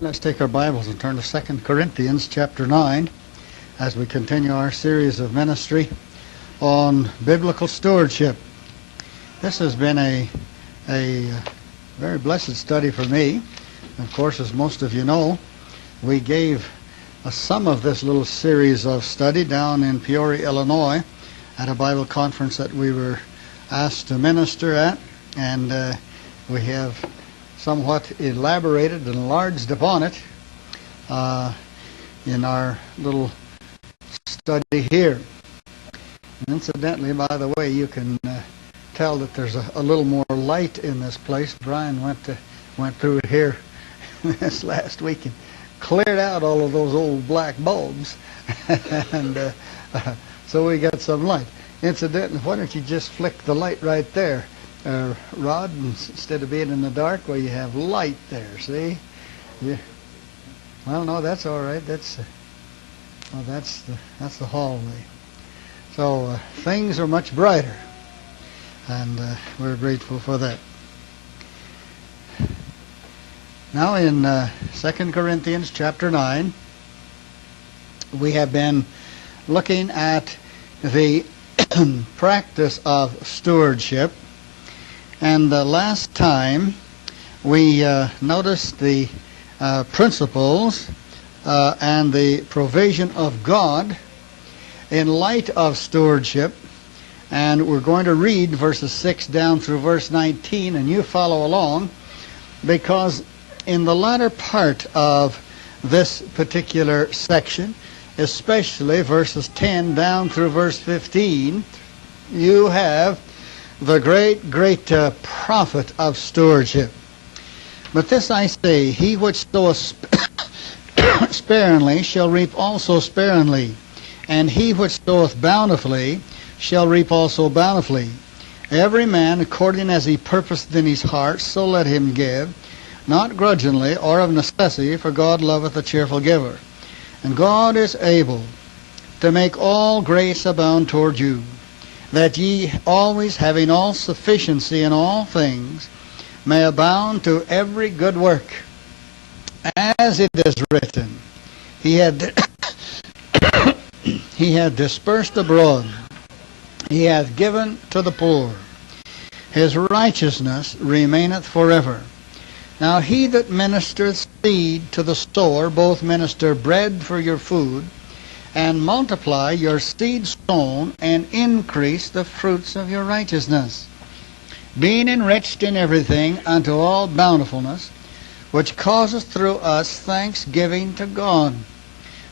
Let's take our Bibles and turn to 2 Corinthians chapter 9 as we continue our series of ministry on biblical stewardship. This has been a very blessed study for me. Of course, as most of you know, we gave some of this little series of study down in Peoria, Illinois at a Bible conference that we were asked to minister at, and we have somewhat elaborated and enlarged upon it in our little study here. And incidentally, by the way, you can tell that there's a little more light in this place. Brian went through it here this last week and cleared out all of those old black bulbs, and so we got some light. Incidentally, why don't you just flick the light right there, Rod, instead of being in the dark? Well, you have light there, see? Yeah. Well, no, that's all right. That's the hallway. So things are much brighter, and we're grateful for that. Now in 2 Corinthians chapter 9, we have been looking at the practice of stewardship. And last time we noticed the principles and the provision of God in light of stewardship. And we're going to read verses 6 down through verse 19, and you follow along, because in the latter part of this particular section, especially verses 10 down through verse 15, you have the great profit of stewardship. But this I say, he which soweth sparingly shall reap also sparingly, and he which soweth bountifully shall reap also bountifully. Every man according as he purposeth in his heart, so let him give, not grudgingly or of necessity, for God loveth a cheerful giver. And God is able to make all grace abound toward you, that ye always, having all sufficiency in all things, may abound to every good work. As it is written, he had dispersed abroad, he hath given to the poor, his righteousness remaineth forever. Now he that ministereth seed to the sower, both minister bread for your food, and multiply your seed sown, and increase the fruits of your righteousness, being enriched in everything unto all bountifulness, which causeth through us thanksgiving to God.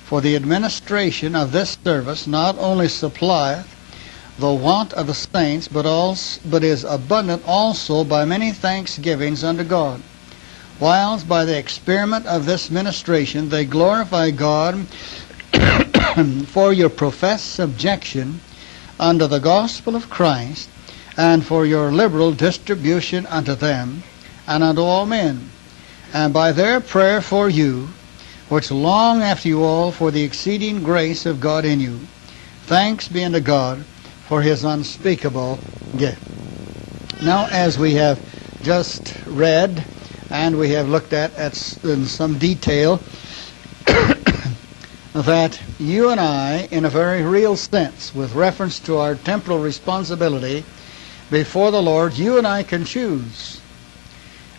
For the administration of this service not only supplieth the want of the saints, but is abundant also by many thanksgivings unto God. Whilst by the experiment of this ministration they glorify God for your professed subjection unto the gospel of Christ, and for your liberal distribution unto them and unto all men, and by their prayer for you, which long after you all for the exceeding grace of God in you. Thanks be unto God for his unspeakable gift. Now, as we have just read, and we have looked at in some detail, that you and I, in a very real sense, with reference to our temporal responsibility before the Lord, you and I can choose.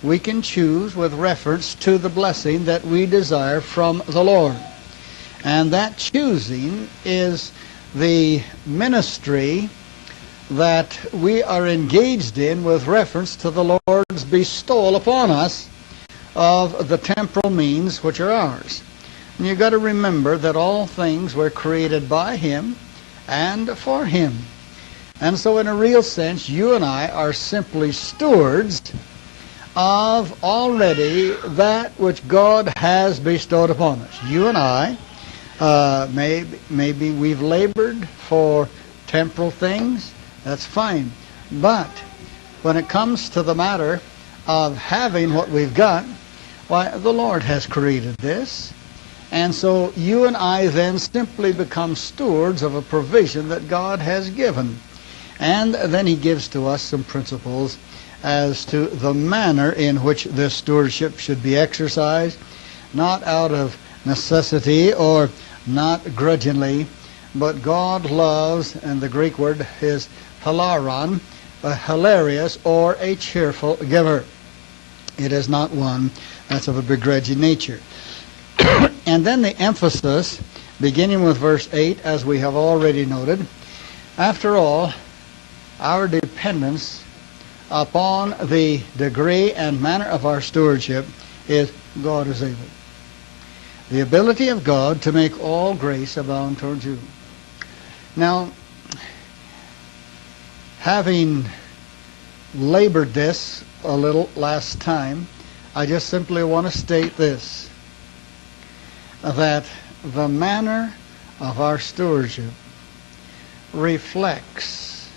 We can choose with reference to the blessing that we desire from the Lord. And that choosing is the ministry that we are engaged in with reference to the Lord's bestowal upon us of the temporal means which are ours. And you've got to remember that all things were created by him and for him. And so in a real sense, you and I are simply stewards of already that which God has bestowed upon us. You and I, maybe we've labored for temporal things. That's fine. But when it comes to the matter of having what we've got, why, the Lord has created this. And so you and I then simply become stewards of a provision that God has given. And then he gives to us some principles as to the manner in which this stewardship should be exercised, not out of necessity or not grudgingly, but God loves, and the Greek word is hilaron, a hilarious or a cheerful giver. It is not one that's of a begrudging nature. And then the emphasis, beginning with verse 8, as we have already noted, after all, our dependence upon the degree and manner of our stewardship is God is able. The ability of God to make all grace abound towards you. Now, having labored this a little last time, I just simply want to state this, that the manner of our stewardship reflects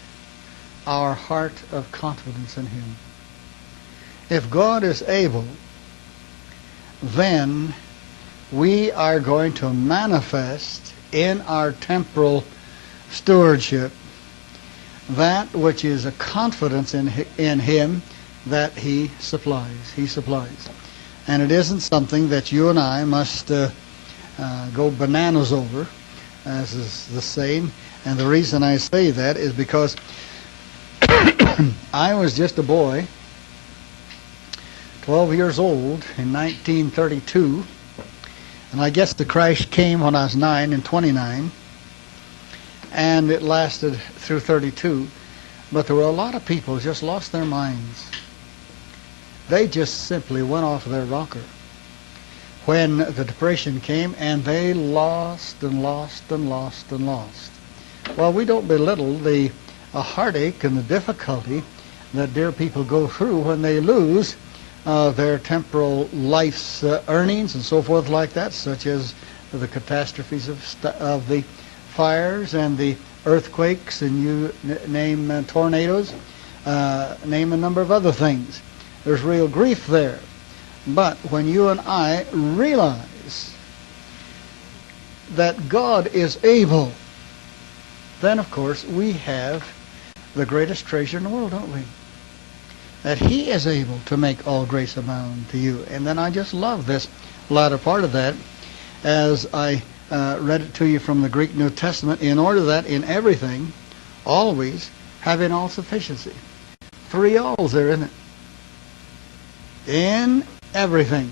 our heart of confidence in Him. If God is able, then we are going to manifest in our temporal stewardship that which is a confidence in Him that He supplies. He supplies. And it isn't something that you and I must go bananas over, as is the saying. And the reason I say that is because I was just a boy, 12 years old in 1932, and I guess the crash came when I was 9 and 29, and it lasted through 32. But there were a lot of people who just lost their minds. They just simply went off their rocker when the Depression came, and they lost and lost and lost and lost. Well, we don't belittle the heartache and the difficulty that dear people go through when they lose their temporal life's earnings and so forth like that, such as the catastrophes of the fires and the earthquakes, and you name tornadoes, name a number of other things. There's real grief there. But when you and I realize that God is able, then of course we have the greatest treasure in the world, don't we? That He is able to make all grace abound to you. And then I just love this latter part of that, as I read it to you from the Greek New Testament, in order that in everything, always, having all sufficiency. 3 alls there, isn't it? In everything.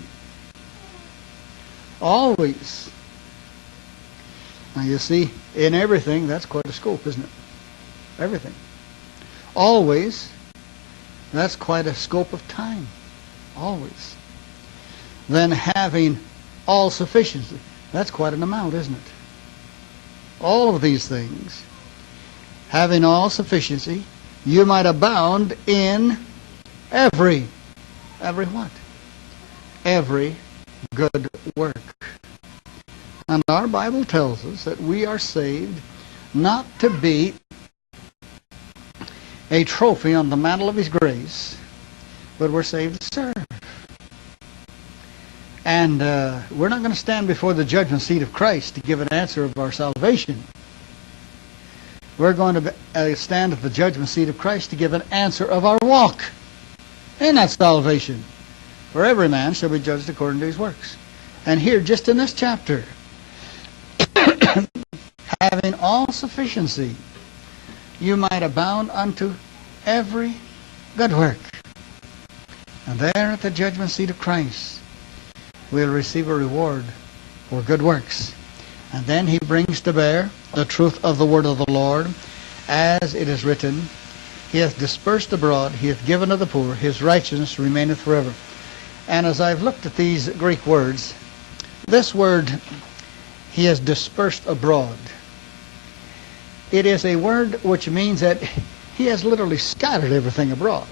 Always. Now you see, in everything, that's quite a scope, isn't it? Everything. Always, that's quite a scope of time. Always. Then having all sufficiency, that's quite an amount, isn't it? All of these things, having all sufficiency, you might abound in every what? Every good work. And our Bible tells us that we are saved not to be a trophy on the mantle of His grace, but we're saved to serve. And we're not going to stand before the judgment seat of Christ to give an answer of our salvation. We're going to stand at the judgment seat of Christ to give an answer of our walk in that salvation. For every man shall be judged according to his works. And here, just in this chapter, having all sufficiency, you might abound unto every good work. And there at the judgment seat of Christ, we'll receive a reward for good works. And then He brings to bear the truth of the word of the Lord, as it is written, He hath dispersed abroad, He hath given to the poor, His righteousness remaineth forever. And as I've looked at these Greek words, this word, He has dispersed abroad, it is a word which means that He has literally scattered everything abroad.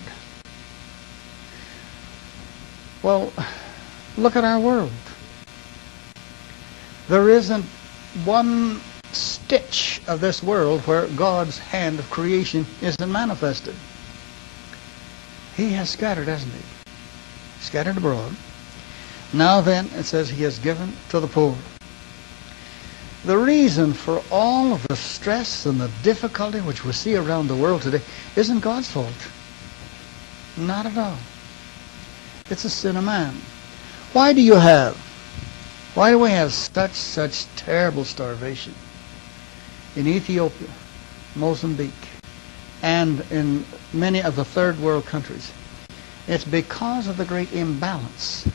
Well, look at our world. There isn't one stitch of this world where God's hand of creation isn't manifested. He has scattered, hasn't He? Scattered abroad. Now then, it says He has given to the poor. The reason for all of the stress and the difficulty which we see around the world today isn't God's fault. Not at all. It's a sin of man. Why do you have Why do we have such terrible starvation in Ethiopia, Mozambique, and in many of the third world countries? It's because of the great imbalance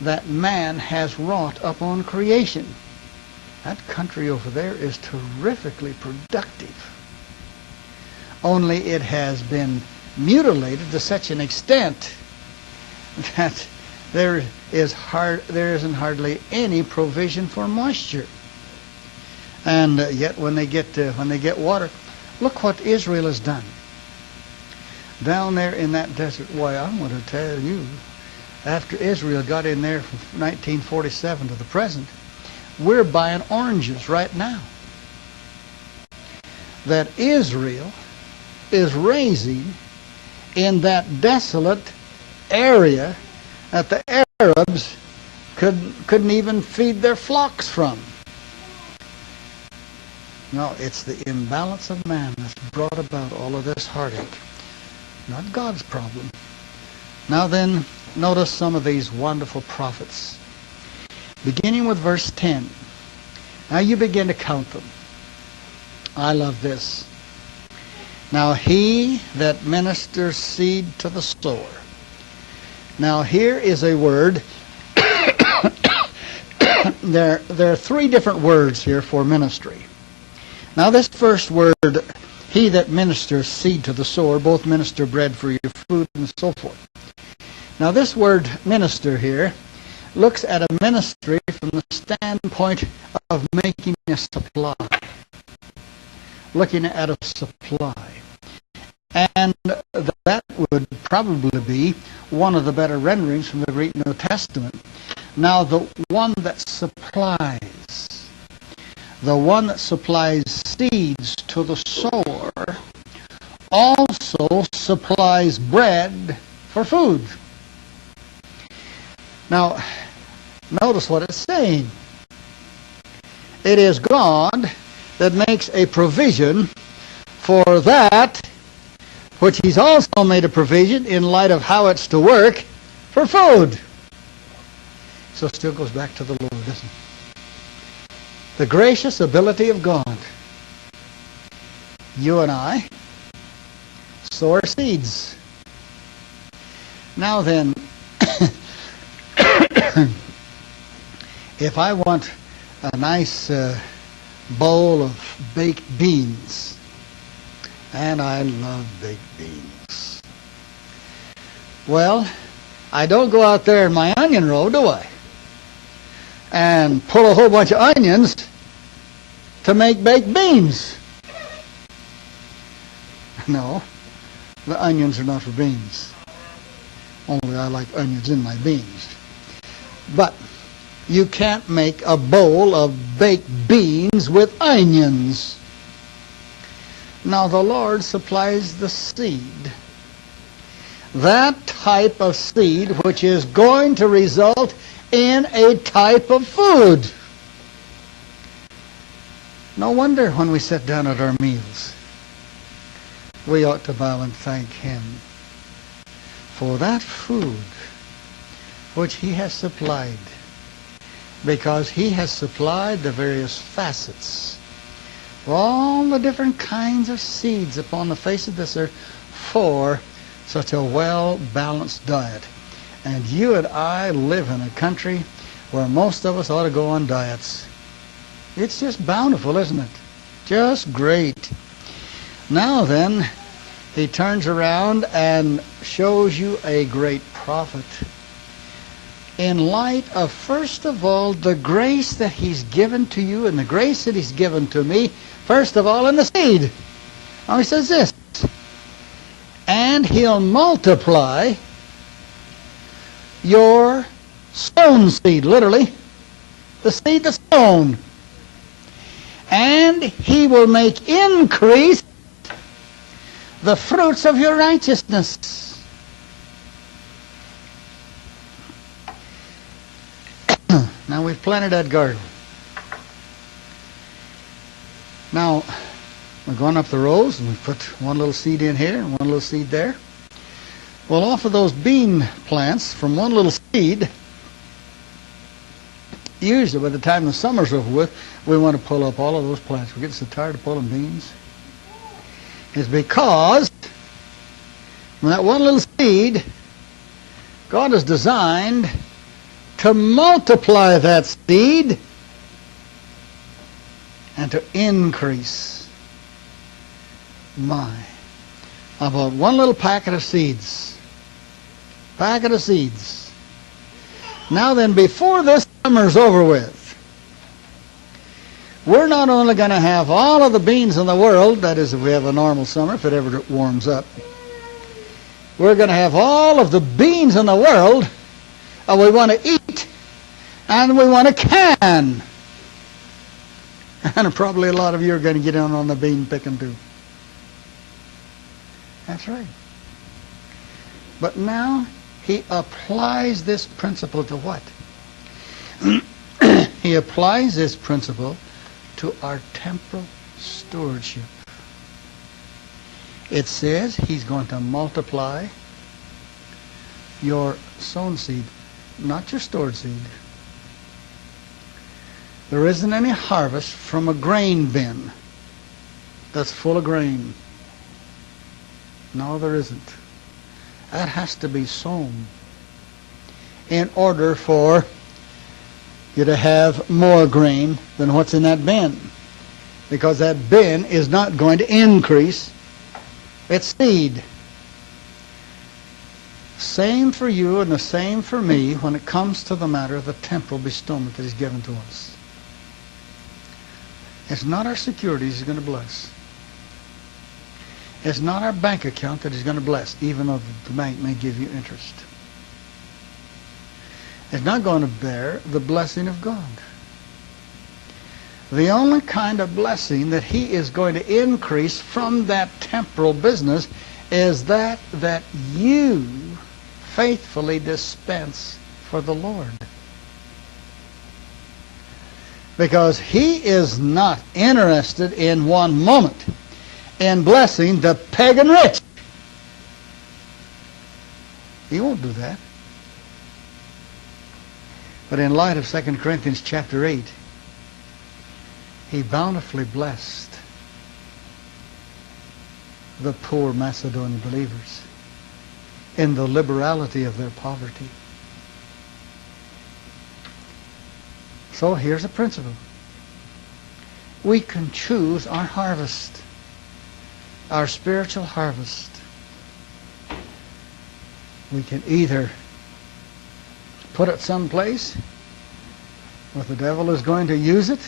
that man has wrought upon creation. That country over there is terrifically productive. Only it has been mutilated to such an extent that there isn't hardly any provision for moisture. And yet when they get water, look what Israel has done down there in that desert. Why, I want to tell you, after Israel got in there from 1947 to the present, we're buying oranges right now that Israel is raising in that desolate area that the Arabs couldn't even feed their flocks from. No, it's the imbalance of man that's brought about all of this heartache, not God's problem. Now then, notice some of these wonderful prophets. Beginning with verse 10. Now you begin to count them. I love this. Now he that ministers seed to the sower. Now here is a word. There are three different words here for ministry. Now this first word, he that ministers seed to the sower, both minister bread for your food and so forth. Now this word minister here looks at a ministry from the standpoint of making a supply. Looking at a supply. And that would probably be one of the better renderings from the Greek New Testament. Now the one that supplies seeds to the sower also supplies bread for food. Now, notice what it's saying. It is God that makes a provision for that which He's also made a provision in light of how it's to work for food. So it still goes back to the Lord, doesn't it? The gracious ability of God. You and I sow our seeds. Now then, if I want a nice bowl of baked beans, and I love baked beans, well, I don't go out there in my onion row, do I? And pull a whole bunch of onions to make baked beans. No, the onions are not for beans. Only I like onions in my beans. But you can't make a bowl of baked beans with onions. Now the Lord supplies the seed. That type of seed which is going to result in a type of food. No wonder when we sit down at our meals, we ought to bow and thank Him for that food which He has supplied, because He has supplied the various facets of all the different kinds of seeds upon the face of this earth for such a well-balanced diet. And you and I live in a country where most of us ought to go on diets. It's just bountiful, isn't it? Just great. Now then, He turns around and shows you a great prophet in light of, first of all, the grace that He's given to you and the grace that He's given to me, first of all, in the seed. Now He says this, and He'll multiply your sown seed, literally, the seed that's sown. And He will make increase the fruits of your righteousness. Now we've planted that garden. Now we're going up the rows and we put one little seed in here and one little seed there. Well, off of those bean plants, from one little seed, usually by the time the summer's over with, we want to pull up all of those plants. We get so tired of pulling beans. It's because when that one little seed, God is designed to multiply that seed and to increase. About one little packet of seeds. Packet of seeds. Now then, before this summer's over with, we're not only going to have all of the beans in the world, that is if we have a normal summer, if it ever warms up, we're going to have all of the beans in the world we want to eat and we want to can. And probably a lot of you are going to get in on the bean picking too. That's right. But now he applies this principle to what? He applies this principle to our temporal stewardship. It says he's going to multiply your sown seed, not your stored seed. There isn't any harvest from a grain bin that's full of grain. No, there isn't. That has to be sown in order for you to have more grain than what's in that bin. Because that bin is not going to increase its seed. Same for you and the same for me when it comes to the matter of the temporal bestowment that He's given to us. It's not our securities He's going to bless. It's not our bank account that He's going to bless, even though the bank may give you interest. It's not going to bear the blessing of God. The only kind of blessing that He is going to increase from that temporal business is that you faithfully dispense for the Lord. Because He is not interested in one moment in blessing the pagan rich. He won't do that. But in light of 2 Corinthians chapter 8, He bountifully blessed the poor Macedonian believers in the liberality of their poverty. So here's a principle. We can choose our harvest, our spiritual harvest. We can either put it someplace where the devil is going to use it,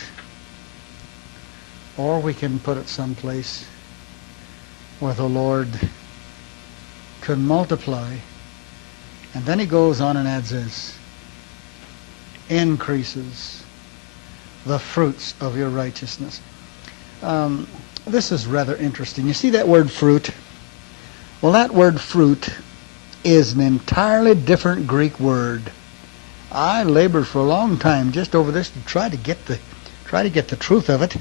or we can put it someplace where the Lord can multiply. And then he goes on and adds this: increases the fruits of your righteousness. This is rather interesting. You see that word fruit? Well, that word fruit is an entirely different Greek word. I labored for a long time just over this to try to get the truth of it.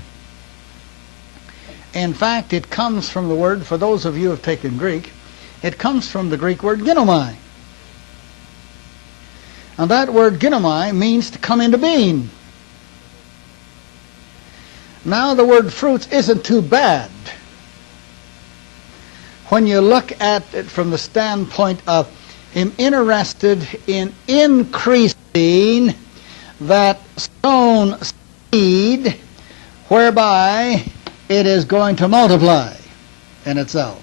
In fact, it comes from the word, for those of you who have taken Greek, it comes from the Greek word ginomai. And that word ginomai means to come into being. Now the word fruits isn't too bad when you look at it from the standpoint of him interested in increasing that sown seed whereby it is going to multiply in itself.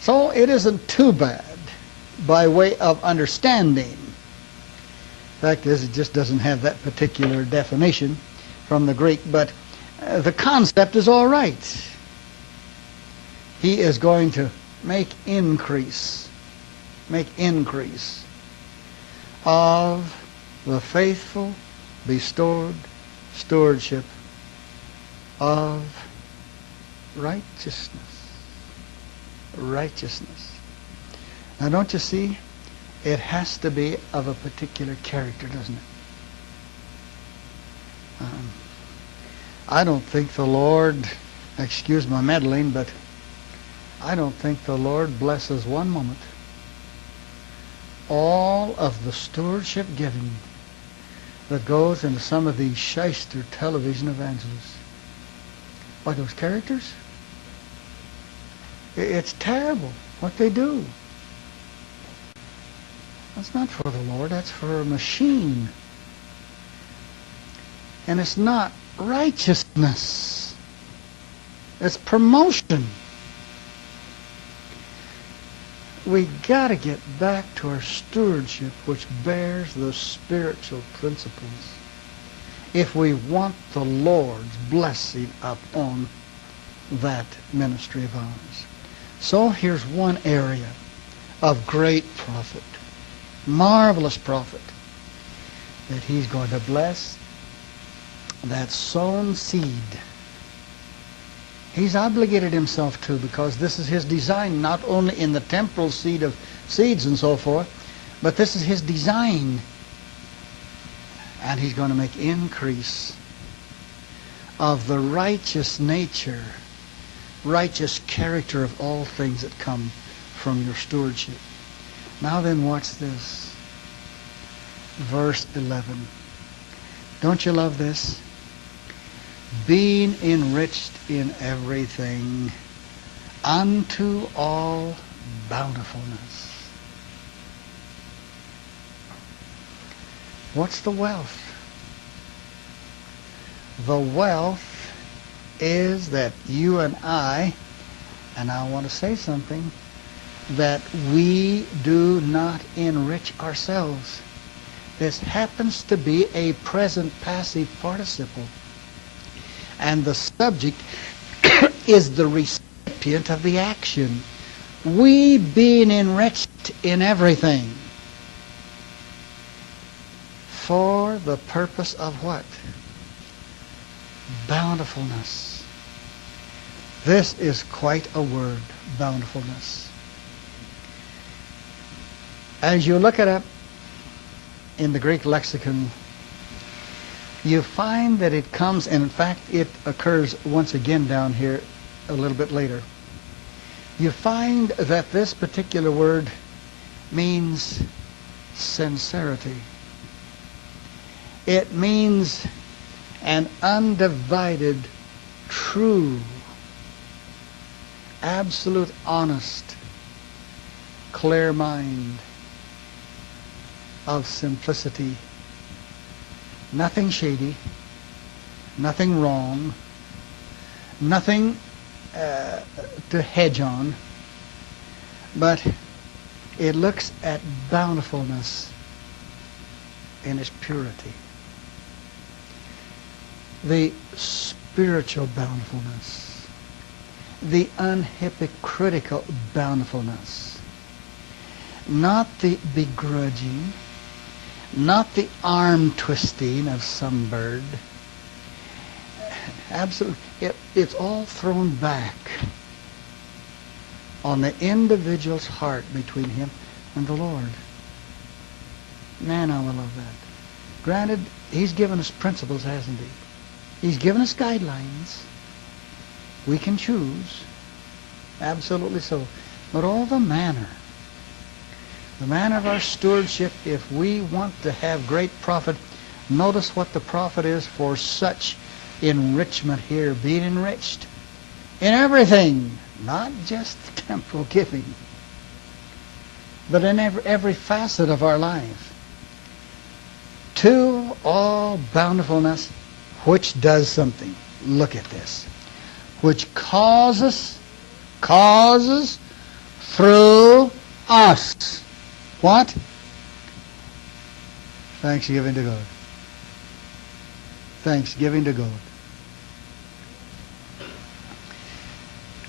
So it isn't too bad by way of understanding. The fact is, it just doesn't have that particular definition from the Greek, but the concept is all right. He is going to make increase of the faithful bestowed stewardship of righteousness. Righteousness. Now don't you see? It has to be of a particular character, doesn't it? I don't think the Lord, excuse my meddling, but I don't think the Lord blesses one moment all of the stewardship giving that goes into some of these shyster television evangelists. Why, those characters? It's terrible what they do. That's not for the Lord, that's for a machine. And it's not righteousness. It's promotion. We got to get back to our stewardship, which bears the spiritual principles, if we want the Lord's blessing upon that ministry of ours. So here's one area of great profit, marvelous profit, that he's going to bless that sown seed. He's obligated himself to, because this is his design, not only in the temporal seed of seeds and so forth, but this is his design. And he's going to make increase of the righteous nature, righteous character of all things that come from your stewardship. Now then, watch this. Verse 11. Don't you love this? Being enriched in everything unto all bountifulness. What's the wealth? The wealth is that you and I want to say something, that we do not enrich ourselves. This happens to be a present passive participle. And the subject is the recipient of the action. We being enriched in everything. For the purpose of what? Bountifulness. This is quite a word, bountifulness. As you look it up in the Greek lexicon, you find that it comes, and in fact it occurs once again down here a little bit later. You find that this particular word means sincerity. It means an undivided, true, absolute, honest, clear mind of simplicity. Nothing shady, nothing wrong, nothing to hedge on, but it looks at bountifulness in its purity. The spiritual bountifulness, the unhypocritical bountifulness, not the begrudging, not the arm twisting of some bird. Absolutely, it's all thrown back on the individual's heart between him and the Lord. Man, I will love that. Granted, he's given us principles, hasn't he? He's given us guidelines. We can choose. Absolutely so. But all the manner of our stewardship, if we want to have great profit, notice what the profit is for such enrichment here, being enriched in everything, not just temporal giving, but in every facet of our life. To all bountifulness, which does something. Look at this. Which causes through us. What? Thanksgiving to God. Thanksgiving to God.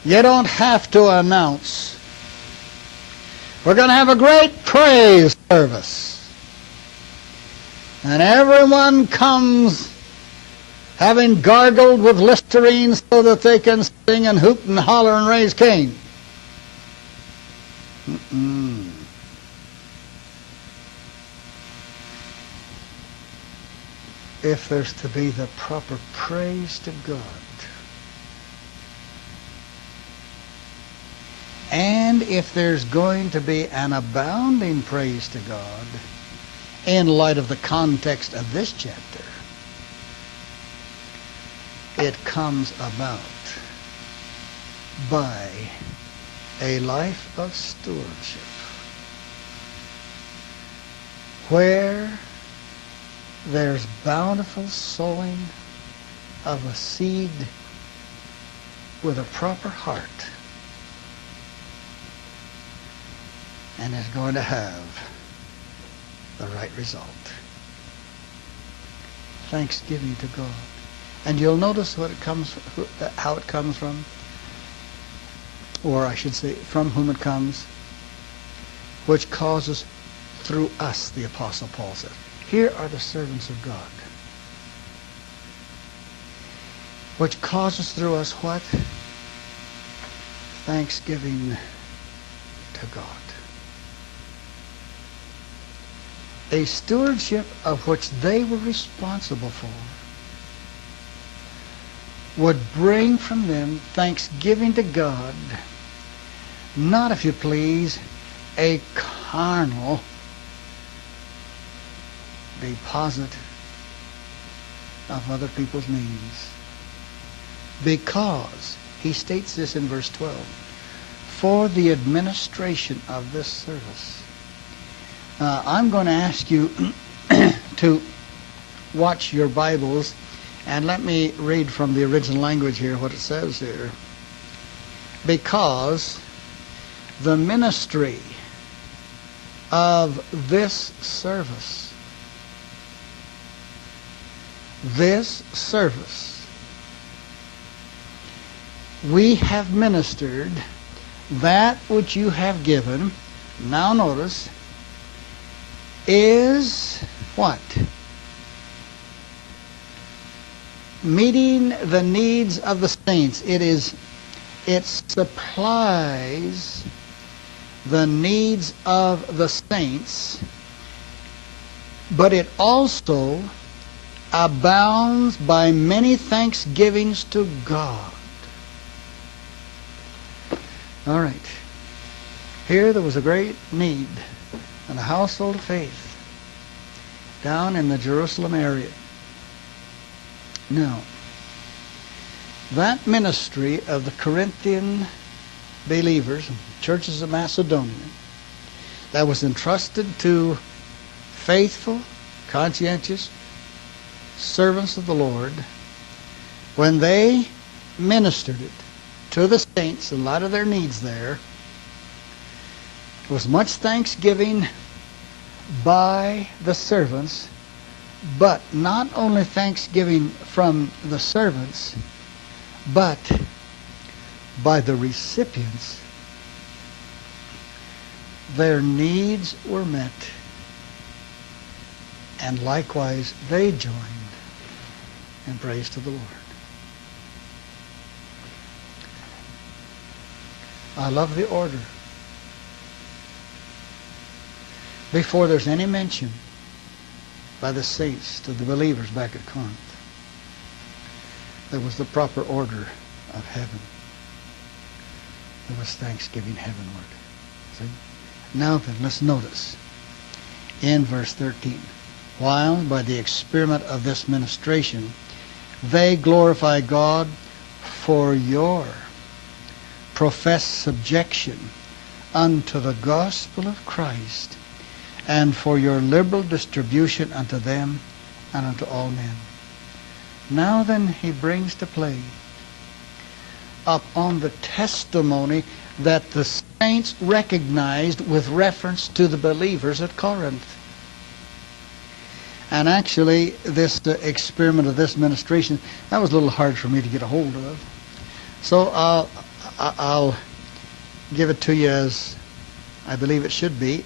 You don't have to announce. We're going to have a great praise service. And everyone comes having gargled with Listerine so that they can sing and hoot and holler and raise Cain. If there's to be the proper praise to God, and if there's going to be an abounding praise to God, in light of the context of this chapter, it comes about by a life of stewardship, where there's bountiful sowing of a seed with a proper heart, and is going to have the right result. Thanksgiving to God. And you'll notice how it comes from, or I should say, from whom it comes, which causes through us, the Apostle Paul says. Here are the servants of God. Which causes through us what? Thanksgiving to God. A stewardship of which they were responsible for would bring from them thanksgiving to God, not, if you please, a carnal deposit of other people's needs. Because, he states this in verse 12, for the administration of this service. I'm going to ask you to watch your Bibles, and let me read from the original language here what it says here. Because the ministry of this service, we have ministered that which you have given. Now notice, is what? Meeting the needs of the saints. It supplies the needs of the saints, but it also abounds by many thanksgivings to God. All right. Here there was a great need in a household of faith down in the Jerusalem area. Now, that ministry of the Corinthian believers, churches of Macedonia, that was entrusted to faithful, conscientious servants of the Lord, when they ministered it to the saints in light of their needs there, was much thanksgiving by the servants, but not only thanksgiving from the servants, but by the recipients. Their needs were met, and likewise they joined in praise to the Lord. I love the order. Before there's any mention by the saints to the believers back at Corinth, there was the proper order of heaven. There was thanksgiving heavenward. See? Now then, let's notice in verse 13. While by the experiment of this ministration they glorify God for your professed subjection unto the gospel of Christ, and for your liberal distribution unto them and unto all men. Now then, he brings to play upon the testimony that the saints recognized with reference to the believers at Corinth. And actually, this experiment of this ministration, that was a little hard for me to get a hold of. So I'll give it to you as I believe it should be.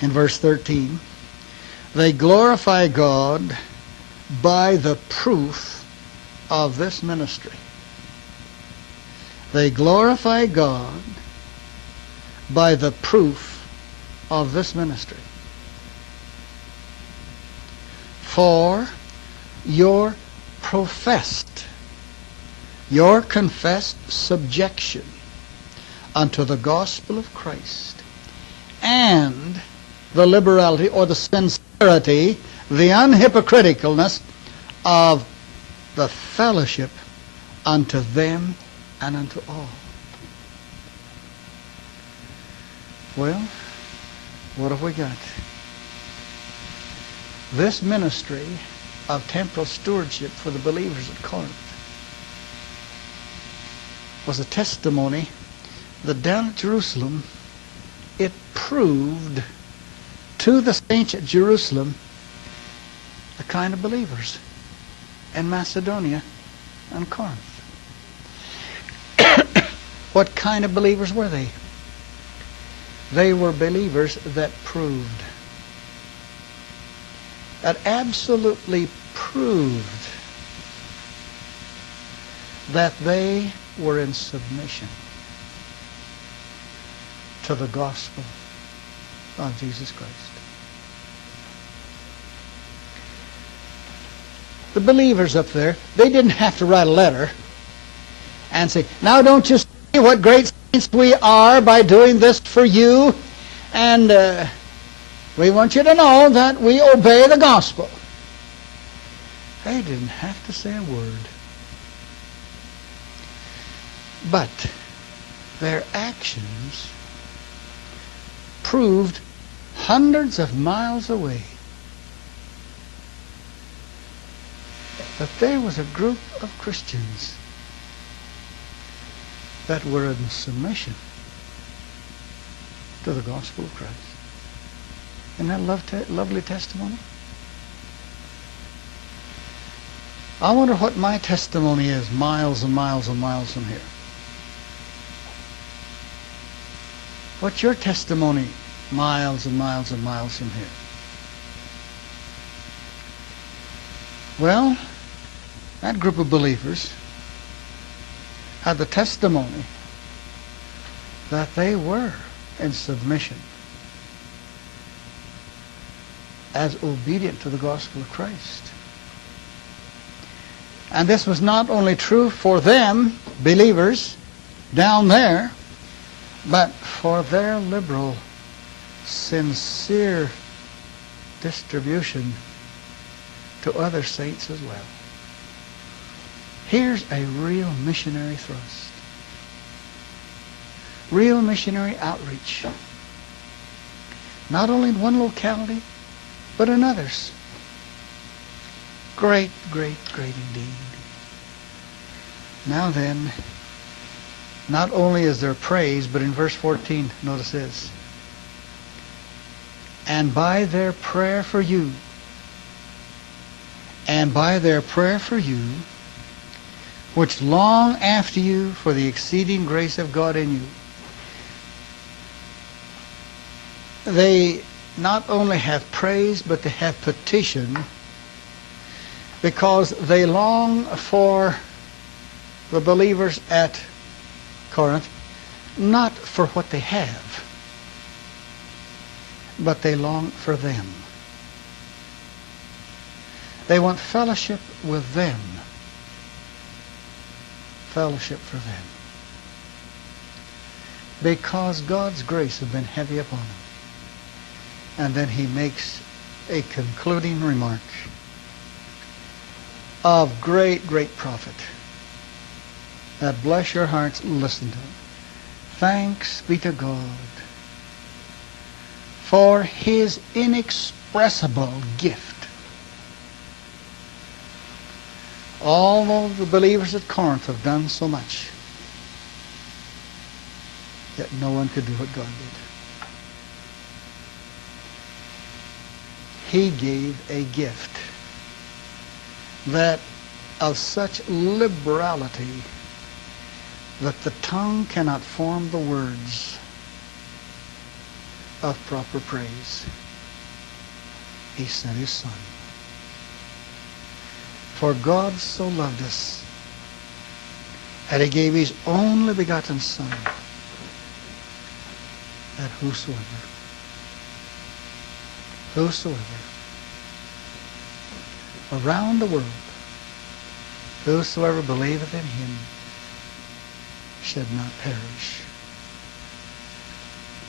In verse 13, they glorify God by the proof of this ministry. They glorify God by the proof of this ministry. For your professed, your confessed subjection unto the gospel of Christ, and the liberality or the sincerity, the unhypocriticalness of the fellowship unto them and unto all. Well, what have we got? This ministry of temporal stewardship for the believers at Corinth was a testimony that down at Jerusalem it proved to the saints at Jerusalem the kind of believers in Macedonia and Corinth. What kind of believers were they? They were believers that proved, that absolutely proved that they were in submission to the gospel of Jesus Christ. The believers up there, they didn't have to write a letter and say, now don't you see what great saints we are by doing this for you, and we want you to know that we obey the gospel. They didn't have to say a word. But their actions proved hundreds of miles away that there was a group of Christians that were in submission to the gospel of Christ. Isn't that a lovely testimony? I wonder what my testimony is miles and miles and miles from here. What's your testimony miles and miles and miles from here? Well, that group of believers had the testimony that they were in submission as obedient to the gospel of Christ. And this was not only true for them, believers, down there, but for their liberal, sincere distribution to other saints as well. Here's a real missionary thrust. Real missionary outreach. Not only in one locality, but in others. Great, great, great indeed. Now then, not only is there praise, but in verse 14, notice this. And by their prayer for you, which long after you for the exceeding grace of God in you. They not only have praise, but they have petition, because they long for the believers at Corinth, not for what they have, but they long for them. They want fellowship with them. Fellowship for them. Because God's grace has been heavy upon them. And then he makes a concluding remark of great, great profit. That bless your hearts, listen to it. Thanks be to God for his inexpressible gift. Although the believers at Corinth have done so much, yet no one could do what God did. He gave a gift that of such liberality that the tongue cannot form the words of proper praise. He sent his Son. For God so loved us that he gave his only begotten Son, that whosoever around the world, whosoever believeth in him should not perish,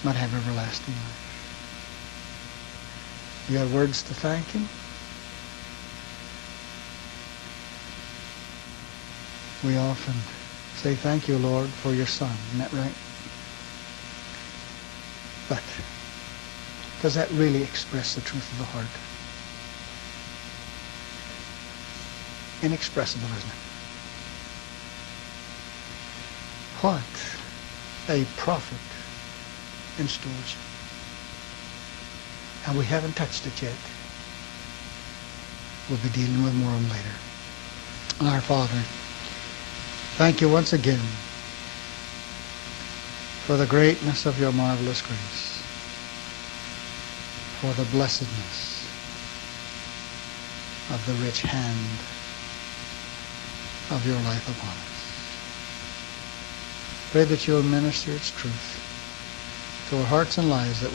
but have everlasting life. You have words to thank Him? We often say, thank you, Lord, for your Son. Isn't that right? But does that really express the truth of the heart? Inexpressible, isn't it? What a prophet in stewardship. And we haven't touched it yet. We'll be dealing with more of them later. Our Father, thank you once again for the greatness of your marvelous grace, for the blessedness of the rich hand of your life upon us. Pray that you'll minister its truth to our hearts and lives, that